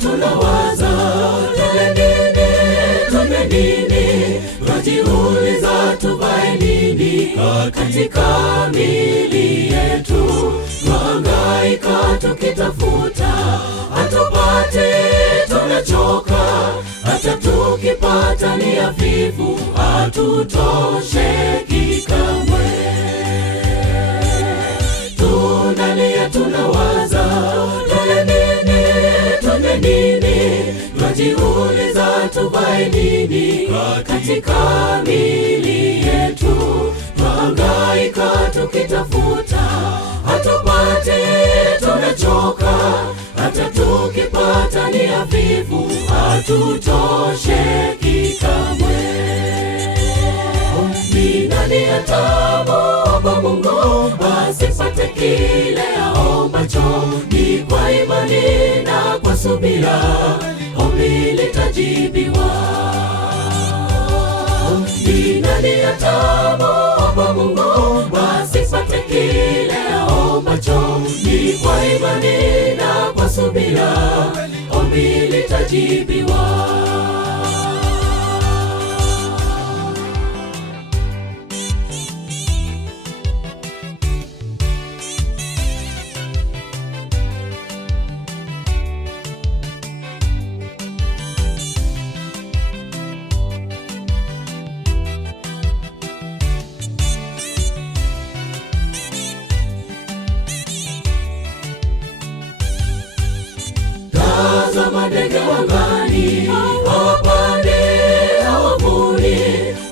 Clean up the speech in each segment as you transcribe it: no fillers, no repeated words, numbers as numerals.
tunawaza tule nini, twajiuliza tuvae nini katika miili yetu. Twahangaika tukitafuta hatupate, tunachoka hata tukipata ni hafifu, hatutosheki kamwe. Tunalia tunawaza tule nini, twajiuliza tuvae nini katika miili yetu. Twahangaika tukitafuta hatupate, tunachoka hata tukipata ni hafifu, hatutosheki kamwe. Ni nani atamwomba Mungu asipate kile aombacho? Ni kwa imani na kwa subira ombi litajibiwa. Ni nani atamwomba Mungu asipate kile aombacho? Ni kwa imani na kwa subira ombi litajibiwa. Tazama ndege angani, hawapandi hawavuni,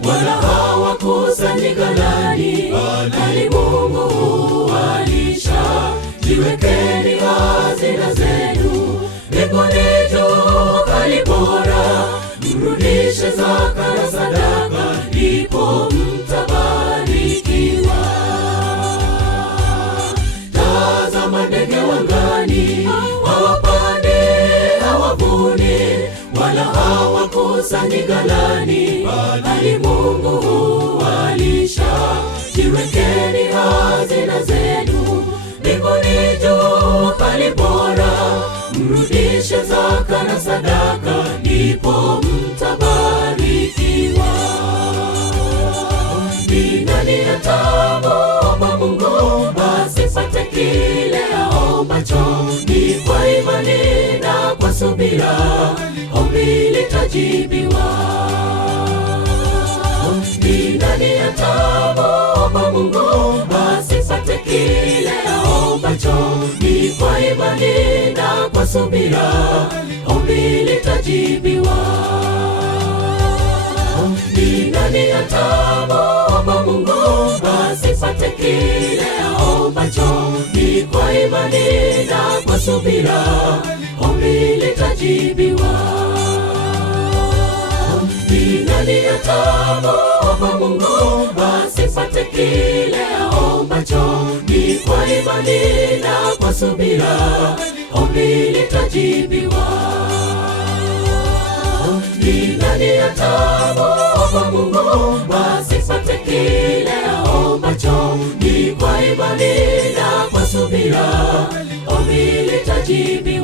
wala hawakusanyi ghalani, bali Mungu huwalisha. Jiwekeni hazina zenu mbinguni juu, kali bora, mrudishe zaka na sadaka, ndipo mtabarikiwa. Tazama ndege angani, wala hawakusanyi ghalani, bali Mungu huwalisha. Jiwekeni hazina zenu mbinguni juu, kali bora, mrudishe zaka na sadaka, ndipo mtabarikiwa. Ni nani atamwomba Mungu asipate kile aombacho? Ni kwa imani na kwa subira ombi litajibiwa. Ni nani atamwomba Mungu asipate kile aombacho? Ni kwa imani na kwa subira ombi litajibiwa. Ni nani atamwomba Mungu asipate kile aombacho? Ni kwa imani na kwa subira ombi litajibiwa. Ni nani atamwomba Mungu asipate kile aombacho? Ni kwa imani na kwa subira ombi litajibiwa. Ni nani atamwomba Mungu asipate kile aombacho? Ni kwa imani na kwa subira ombi litajibiwa.